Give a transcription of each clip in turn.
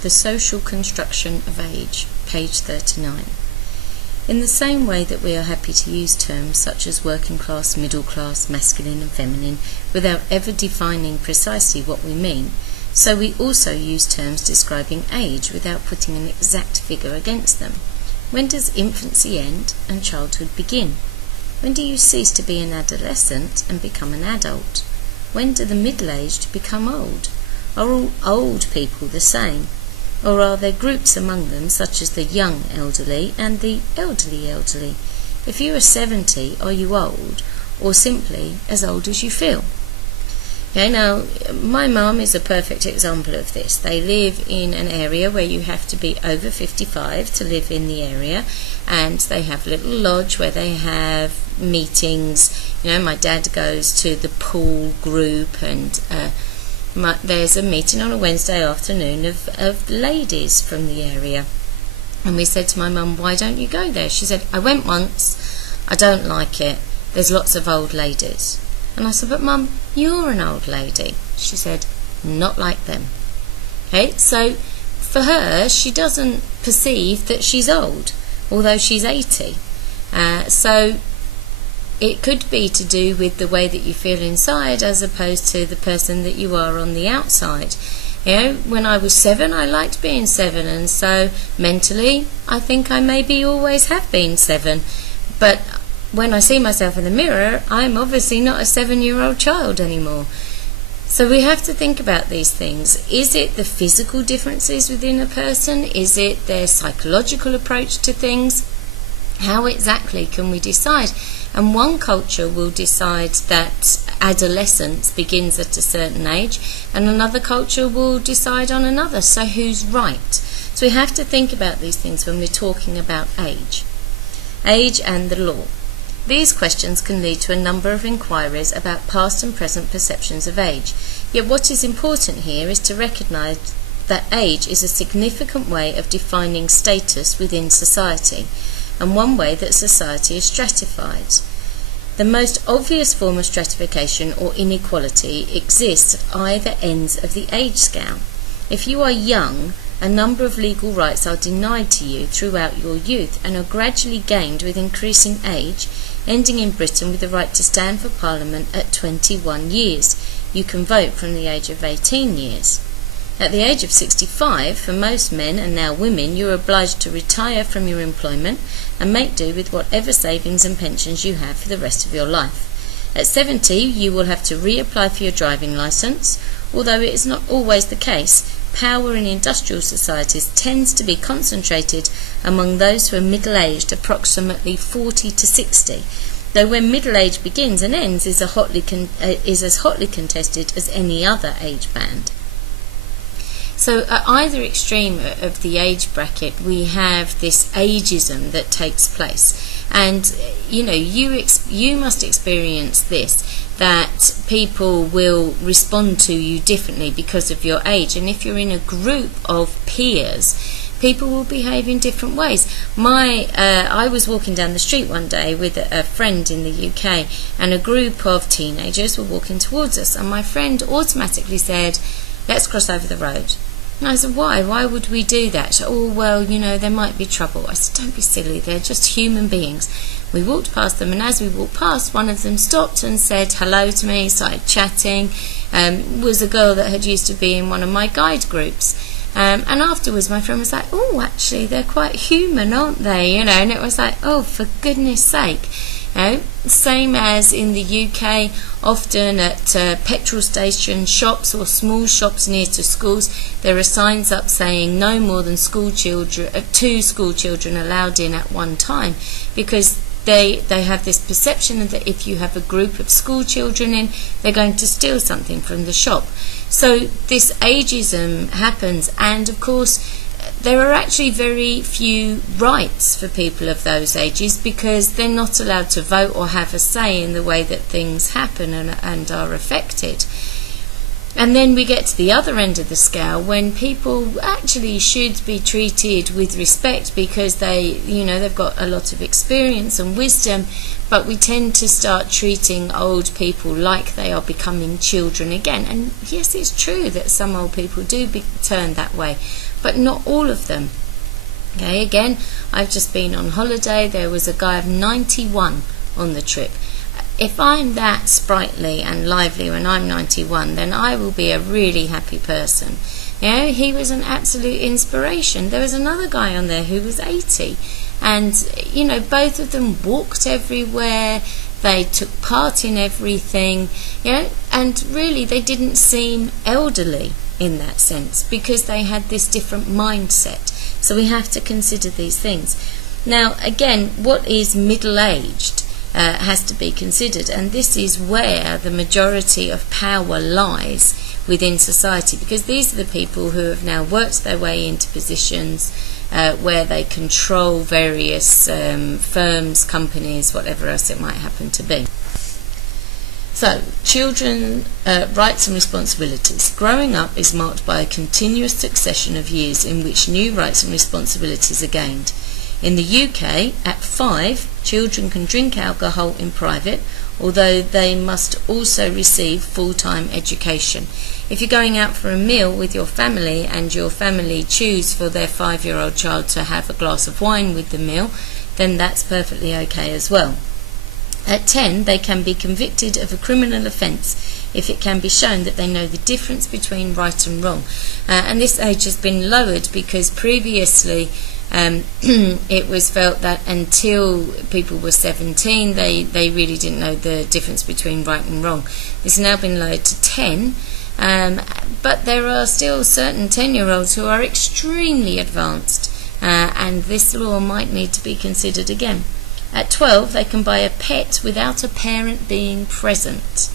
The Social Construction of Age, page 39. In the same way that we are happy to use terms such as working class, middle class, masculine and feminine without ever defining precisely what we mean, so we also use terms describing age without putting an exact figure against them. When does infancy end and childhood begin? When do you cease to be an adolescent and become an adult? When do the middle-aged become old? Are all old people the same? Or are there groups among them, such as the young elderly and the elderly elderly? If you are 70, are you old, or simply as old as you feel? Okay, now, my mum is a perfect example of this. They live in an area where you have to be over 55 to live in the area, and they have a little lodge where they have meetings. You know, my dad goes to the pool group, and there's a meeting on a Wednesday afternoon of ladies from the area. And we said to my mum, why don't you go there? She said, I went once, I don't like it, there's lots of old ladies. And I said, but Mum, you're an old lady. She said, not like them. Okay, so for her, she doesn't perceive that she's old, although she's 80. So it could be to do with the way that you feel inside as opposed to the person that you are on the outside. You know, when I was 7, I liked being 7, and so mentally, I think I maybe always have been 7. But when I see myself in the mirror, I'm obviously not a 7-year-old child anymore. So we have to think about these things. Is it the physical differences within a person? Is it their psychological approach to things? How exactly can we decide? And one culture will decide that adolescence begins at a certain age, and another culture will decide on another. So who's right? So we have to think about these things when we're talking about age. Age and the law. These questions can lead to a number of inquiries about past and present perceptions of age. Yet what is important here is to recognise that age is a significant way of defining status within society, and one way that society is stratified. The most obvious form of stratification or inequality exists at either ends of the age scale. If you are young, a number of legal rights are denied to you throughout your youth and are gradually gained with increasing age, ending in Britain with the right to stand for Parliament at 21 years. You can vote from the age of 18 years. At the age of 65, for most men and now women, you are obliged to retire from your employment and make do with whatever savings and pensions you have for the rest of your life. At 70, you will have to reapply for your driving licence. Although it is not always the case, power in industrial societies tends to be concentrated among those who are middle-aged, approximately 40 to 60, though when middle age begins and ends is as hotly contested as any other age band. So at either extreme of the age bracket, we have this ageism that takes place. And, you know, you must experience this, that people will respond to you differently because of your age. And if you're in a group of peers, people will behave in different ways. I was walking down the street one day with a friend in the UK, and a group of teenagers were walking towards us, and my friend automatically said, let's cross over the road. And I said, why? Why would we do that? She said, oh, well, you know, there might be trouble. I said, don't be silly, they're just human beings. We walked past them, and as we walked past, one of them stopped and said hello to me, started chatting. Was a girl that had used to be in one of my guide groups. And afterwards my friend was like, oh, actually, they're quite human, aren't they? You know, and it was like, oh, for goodness sake. You know, same as in the UK, often at petrol station shops or small shops near to schools, there are signs up saying no more than 2 school children allowed in at one time, because they have this perception that if you have a group of school children in, they're going to steal something from the shop. So this ageism happens, and of course there are actually very few rights for people of those ages, because they're not allowed to vote or have a say in the way that things happen and are affected. And then we get to the other end of the scale, when people actually should be treated with respect because they've got a lot of experience and wisdom, but we tend to start treating old people like they are becoming children again. And yes, it's true that some old people do turn that way, but not all of them. Okay, again, I've just been on holiday. There was a guy of 91 on the trip. If I'm that sprightly and lively when I'm 91, then I will be a really happy person. You know, he was an absolute inspiration. There was another guy on there who was 80, and you know, both of them walked everywhere. They took part in everything, you know, and really they didn't seem elderly in that sense because they had this different mindset. So we have to consider these things. Now, again, what is middle-aged has to be considered, and this is where the majority of power lies within society, because these are the people who have now worked their way into positions where they control various firms, companies, whatever else it might happen to be. So, children, rights and responsibilities. Growing up is marked by a continuous succession of years in which new rights and responsibilities are gained. In the UK, at 5, children can drink alcohol in private, although they must also receive full-time education. If you're going out for a meal with your family and your family choose for their 5-year-old child to have a glass of wine with the meal, then that's perfectly okay as well. At 10, they can be convicted of a criminal offence if it can be shown that they know the difference between right and wrong. And this age has been lowered because previously it was felt that until people were 17, they really didn't know the difference between right and wrong. This has now been lowered to 10, but there are still certain 10-year-olds who are extremely advanced, and this law might need to be considered again. At 12, they can buy a pet without a parent being present.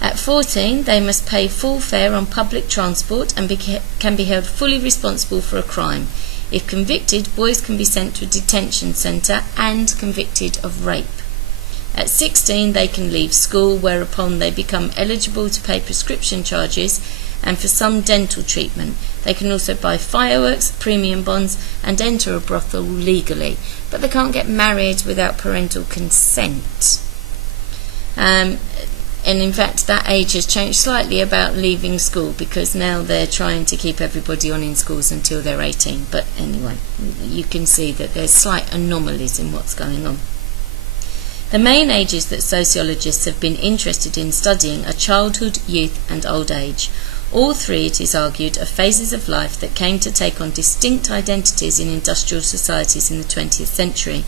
At 14, they must pay full fare on public transport and can be held fully responsible for a crime. If convicted, boys can be sent to a detention centre and convicted of rape. At 16, they can leave school, whereupon they become eligible to pay prescription charges and for some dental treatment. They can also buy fireworks, premium bonds, and enter a brothel legally, but they can't get married without parental consent. And in fact, that age has changed slightly about leaving school, because now they're trying to keep everybody on in schools until they're 18. But anyway, you can see that there's slight anomalies in what's going on. The main ages that sociologists have been interested in studying are childhood, youth, and old age. All three, it is argued, are phases of life that came to take on distinct identities in industrial societies in the 20th century.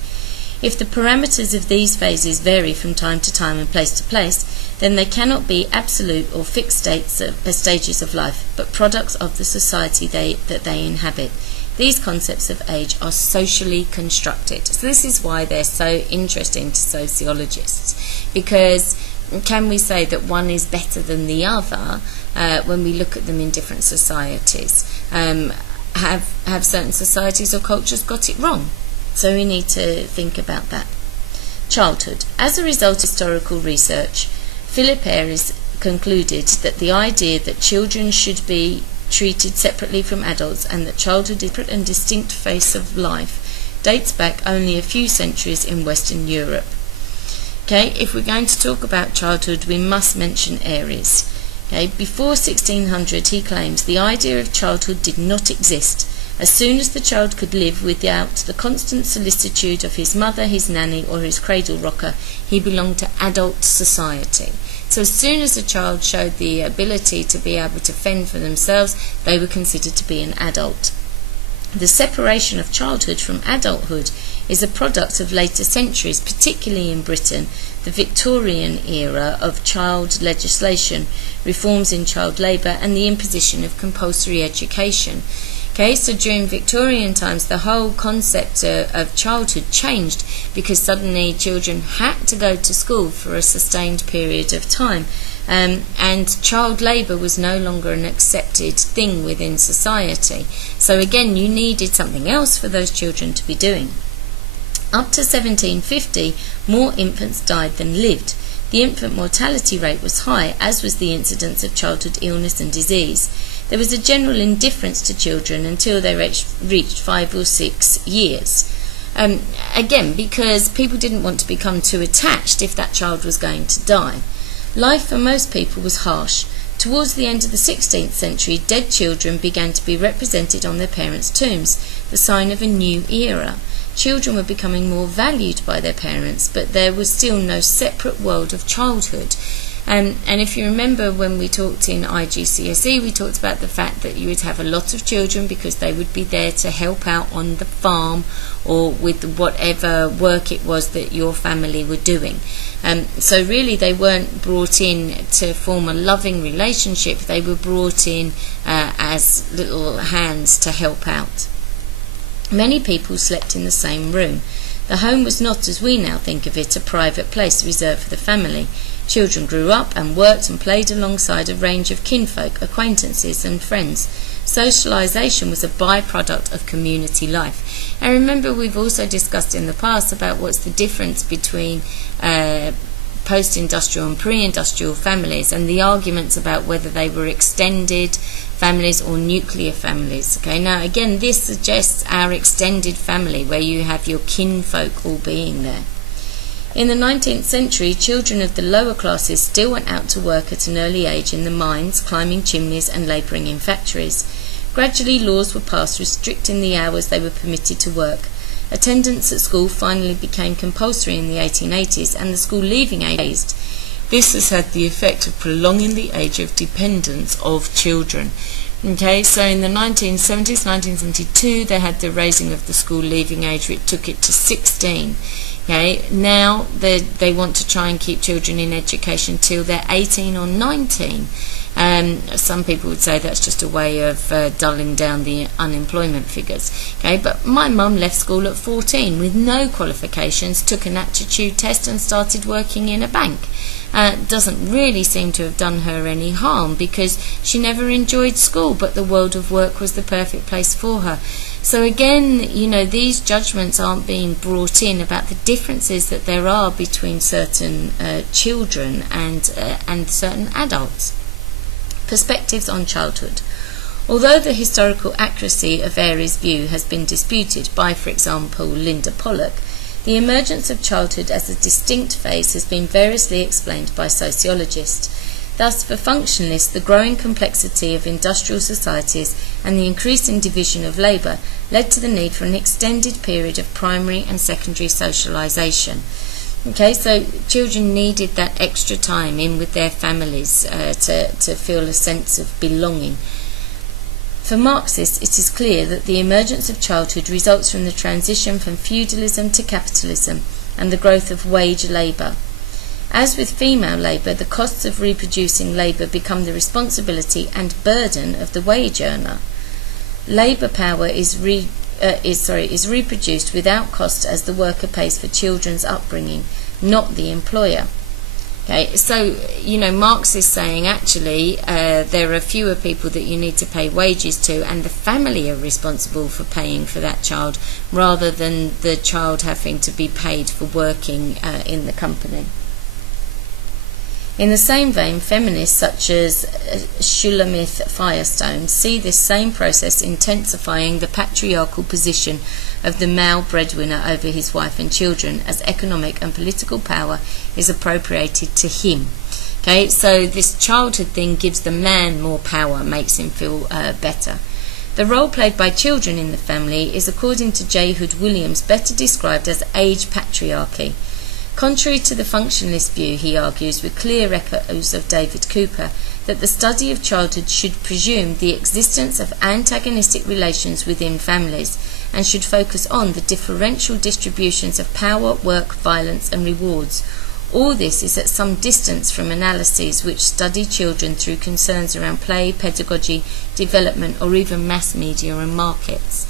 If the parameters of these phases vary from time to time and place to place, then they cannot be absolute or fixed stages of life, but products of the society that they inhabit. These concepts of age are socially constructed. So this is why they're so interesting to sociologists, because can we say that one is better than the other when we look at them in different societies? Have certain societies or cultures got it wrong? So we need to think about that. Childhood. As a result of historical research, Philip Ayres concluded that the idea that children should be treated separately from adults and that childhood is a separate and distinct phase of life dates back only a few centuries in Western Europe. Okay, if we're going to talk about childhood, we must mention Ayres. Okay, before 1600, he claims the idea of childhood did not exist. As soon as the child could live without the constant solicitude of his mother, his nanny, or his cradle rocker, he belonged to adult society. So as soon as a child showed the ability to be able to fend for themselves, they were considered to be an adult. The separation of childhood from adulthood is a product of later centuries, particularly in Britain, the Victorian era of child legislation, reforms in child labour, and the imposition of compulsory education. Okay, so during Victorian times, the whole concept of childhood changed because suddenly children had to go to school for a sustained period of time, and child labour was no longer an accepted thing within society. So again, you needed something else for those children to be doing. Up to 1750, more infants died than lived. The infant mortality rate was high, as was the incidence of childhood illness and disease. There was a general indifference to children until they reached 5 or 6 years. Again, because people didn't want to become too attached if that child was going to die. Life for most people was harsh. Towards the end of the 16th century, dead children began to be represented on their parents' tombs, the sign of a new era. Children were becoming more valued by their parents, but there was still no separate world of childhood. And if you remember when we talked in IGCSE, we talked about the fact that you would have a lot of children because they would be there to help out on the farm or with whatever work it was that your family were doing. So really they weren't brought in to form a loving relationship, they were brought in as little hands to help out. Many people slept in the same room. The home was not, as we now think of it, a private place reserved for the family. Children grew up and worked and played alongside a range of kinfolk, acquaintances and friends. Socialisation was a byproduct of community life. And remember, we've also discussed in the past about what's the difference between post-industrial and pre-industrial families, and the arguments about whether they were extended families or nuclear families. Okay, now again, this suggests our extended family where you have your kinfolk all being there. In the 19th century, children of the lower classes still went out to work at an early age in the mines, climbing chimneys and labouring in factories. Gradually, laws were passed restricting the hours they were permitted to work. Attendance at school finally became compulsory in the 1880s, and the school leaving age raised. This has had the effect of prolonging the age of dependence of children. Okay, so in the 1970s, 1972, they had the raising of the school leaving age, which took it to 16. Okay, now they want to try and keep children in education till they're 18 or 19. Some people would say that's just a way of dulling down the unemployment figures. Okay, but my mum left school at 14 with no qualifications, took an aptitude test and started working in a bank. Doesn't really seem to have done her any harm because she never enjoyed school, but the world of work was the perfect place for her. So again, you know, these judgments aren't being brought in about the differences that there are between certain children and certain adults. Perspectives on childhood. Although the historical accuracy of Airy's view has been disputed by, for example, Linda Pollock, the emergence of childhood as a distinct phase has been variously explained by sociologists. Thus, for functionalists, the growing complexity of industrial societies and the increasing division of labour led to the need for an extended period of primary and secondary socialisation. Okay, so children needed that extra time in with their families to feel a sense of belonging. For Marxists, it is clear that the emergence of childhood results from the transition from feudalism to capitalism and the growth of wage labour. As with female labour, the costs of reproducing labour become the responsibility and burden of the wage earner. Labour power is reproduced without cost as the worker pays for children's upbringing, not the employer. Okay, so, you know, Marx is saying actually there are fewer people that you need to pay wages to, and the family are responsible for paying for that child rather than the child having to be paid for working in the company. In the same vein, feminists such as Shulamith Firestone see this same process intensifying the patriarchal position of the male breadwinner over his wife and children as economic and political power is appropriated to him. Okay, so this childhood thing gives the man more power, makes him feel better. The role played by children in the family is, according to J. Hood Williams, better described as age patriarchy. Contrary to the functionalist view, he argues, with clear echoes of David Cooper, that the study of childhood should presume the existence of antagonistic relations within families and should focus on the differential distributions of power, work, violence and rewards. All this is at some distance from analyses which study children through concerns around play, pedagogy, development or even mass media and markets.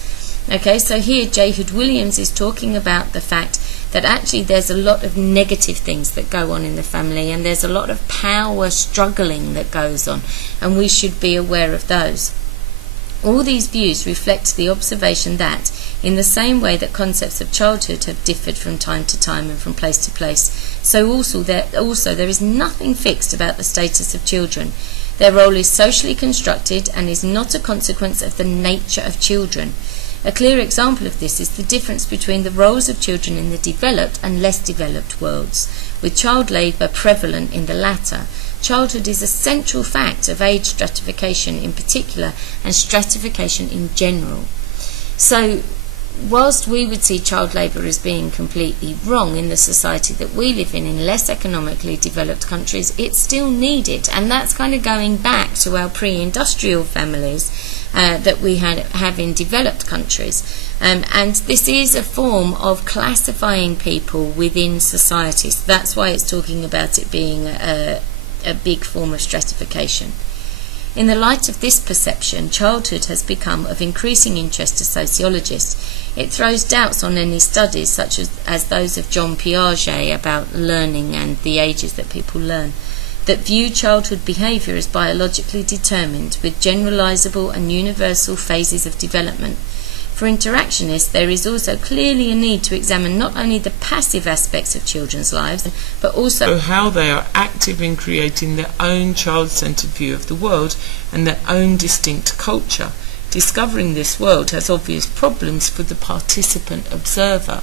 Okay, so here J. Hood Williams is talking about the fact that actually there's a lot of negative things that go on in the family and there's a lot of power struggling that goes on, and we should be aware of those. All these views reflect the observation that, in the same way that concepts of childhood have differed from time to time and from place to place, so also there is nothing fixed about the status of children. Their role is socially constructed and is not a consequence of the nature of children. A clear example of this is the difference between the roles of children in the developed and less developed worlds, with child labour prevalent in the latter. Childhood is a central fact of age stratification in particular and stratification in general. So, whilst we would see child labour as being completely wrong in the society that we live in less economically developed countries, it's still needed, and that's kind of going back to our pre-industrial families that we have in developed countries. And this is a form of classifying people within society, so that's why it's talking about it being a big form of stratification. In the light of this perception, childhood has become of increasing interest to sociologists. It throws doubts on any studies such as those of John Piaget about learning and the ages that people learn, that view childhood behaviour as biologically determined with generalisable and universal phases of development. For interactionists, there is also clearly a need to examine not only the passive aspects of children's lives, but also how they are active in creating their own child-centred view of the world and their own distinct culture. Discovering this world has obvious problems for the participant observer.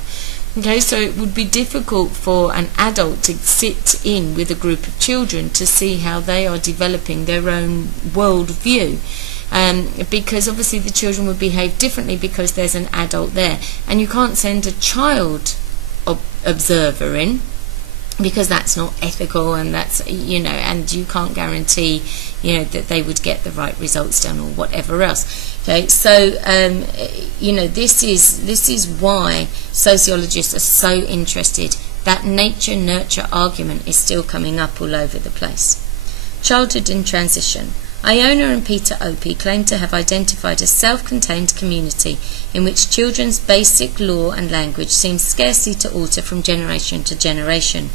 Okay, so it would be difficult for an adult to sit in with a group of children to see how they are developing their own world view. Because obviously the children would behave differently because there's an adult there, and you can't send a child observer in because that's not ethical, and that's, and you can't guarantee that they would get the right results done or whatever else. Okay, so this is why sociologists are so interested. That nature-nurture argument is still coming up all over the place. Childhood in transition. Iona and Peter Opie claim to have identified a self-contained community in which children's basic law and language seems scarcely to alter from generation to generation.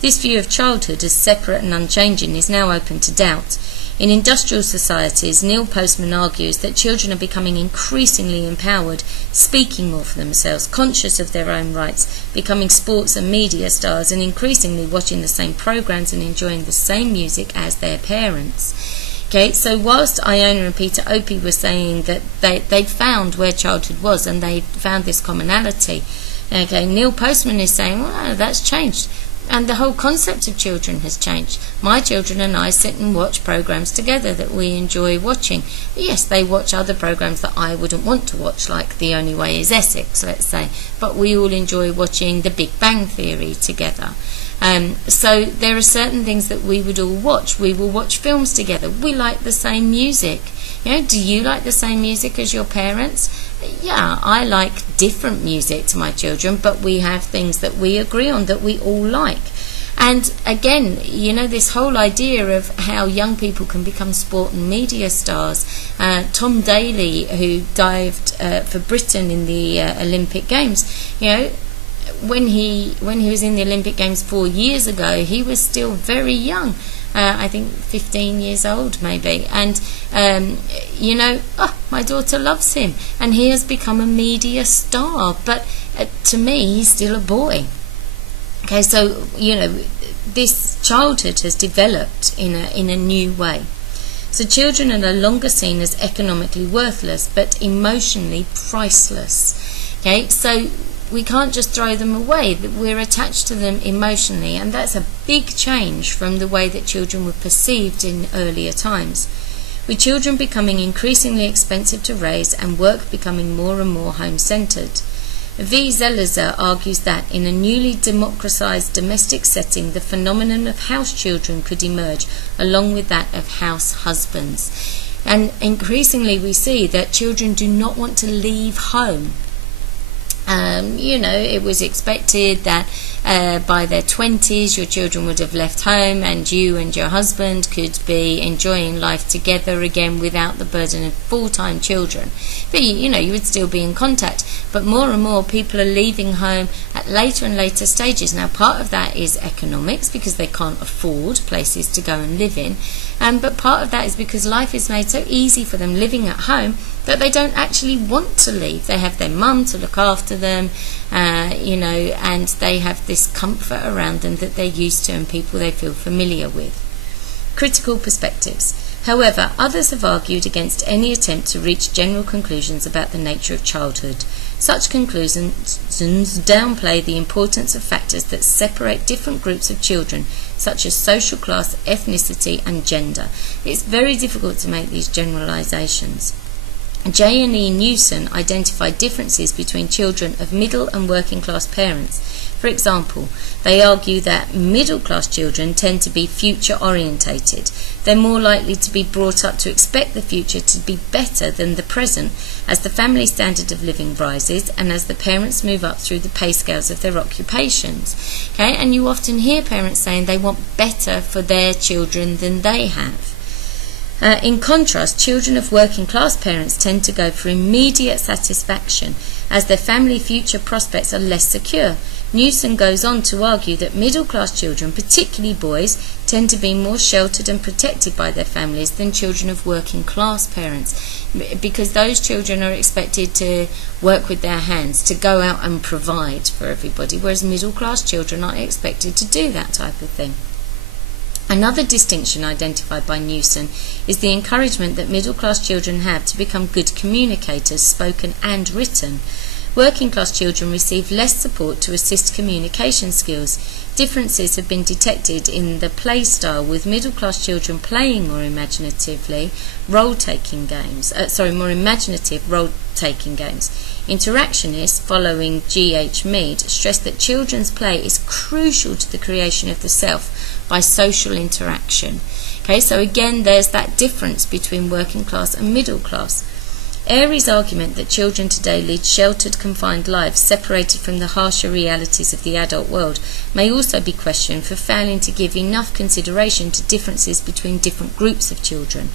This view of childhood as separate and unchanging is now open to doubt. In industrial societies, Neil Postman argues that children are becoming increasingly empowered, speaking more for themselves, conscious of their own rights, becoming sports and media stars, and increasingly watching the same programs and enjoying the same music as their parents. Okay, so whilst Iona and Peter Opie were saying that they'd found where childhood was and they found this commonality, okay, Neil Postman is saying, well, that's changed. And the whole concept of children has changed. My children and I sit and watch programs together that we enjoy watching. Yes, they watch other programs that I wouldn't want to watch, like The Only Way is Essex, let's say. But we all enjoy watching The Big Bang Theory together. So there are certain things that we would all watch. We will watch films together. We like the same music. Do you like the same music as your parents? Yeah, I like different music to my children, but we have things that we agree on, that we all like. And again, this whole idea of how young people can become sport and media stars. Tom Daley, who dived for Britain in the Olympic Games, when he was in the Olympic Games 4 years ago, he was still very young. I think 15 years old maybe, and my daughter loves him and he has become a media star, but to me he's still a boy. Okay, so this childhood has developed in a new way. So children are no longer seen as economically worthless but emotionally priceless. Okay, so we can't just throw them away. We're attached to them emotionally, and that's a big change from the way that children were perceived in earlier times, with children becoming increasingly expensive to raise and work becoming more and more home-centred. V. Zelizer argues that in a newly democratised domestic setting, the phenomenon of house children could emerge along with that of house husbands. And increasingly we see that children do not want to leave home. It was expected that by their 20s your children would have left home and you and your husband could be enjoying life together again without the burden of full-time children. But you would still be in contact. But more and more people are leaving home at later and later stages. Now, part of that is economics, because they can't afford places to go and live in. But part of that is because life is made so easy for them living at home that they don't actually want to leave. They have their mum to look after them, and they have this comfort around them that they're used to and people they feel familiar with. Critical perspectives. However, others have argued against any attempt to reach general conclusions about the nature of childhood. Such conclusions downplay the importance of factors that separate different groups of children, such as social class, ethnicity, and gender. It's very difficult to make these generalizations. J and E Newson identified differences between children of middle and working class parents. For example, they argue that middle class children tend to be future orientated. They're more likely to be brought up to expect the future to be better than the present as the family standard of living rises and as the parents move up through the pay scales of their occupations. Okay, and you often hear parents saying they want better for their children than they have. In contrast, children of working class parents tend to go for immediate satisfaction as their family future prospects are less secure. Newson goes on to argue that middle class children, particularly boys, tend to be more sheltered and protected by their families than children of working class parents, because those children are expected to work with their hands, to go out and provide for everybody, whereas middle class children are expected to do that type of thing. Another distinction identified by Newson is the encouragement that middle-class children have to become good communicators, spoken and written. Working-class children receive less support to assist communication skills. Differences have been detected in the play style, with middle-class children playing more imaginative role-taking games. Interactionists, following G.H. Mead, stress that children's play is crucial to the creation of the self by social interaction. Okay, so again, there's that difference between working class and middle class. Airy's argument that children today lead sheltered, confined lives separated from the harsher realities of the adult world may also be questioned for failing to give enough consideration to differences between different groups of children.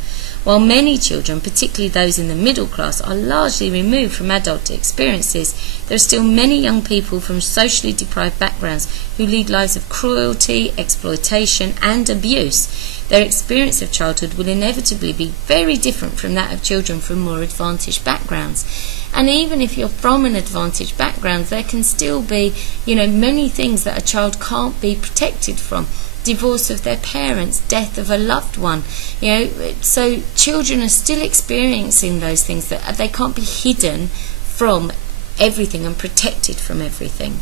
While many children, particularly those in the middle class, are largely removed from adult experiences, there are still many young people from socially deprived backgrounds who lead lives of cruelty, exploitation, and abuse. Their experience of childhood will inevitably be very different from that of children from more advantaged backgrounds. And even if you're from an advantaged background, there can still be, many things that a child can't be protected from. Divorce of their parents, death of a loved one, so children are still experiencing those things, that they can't be hidden from everything and protected from everything.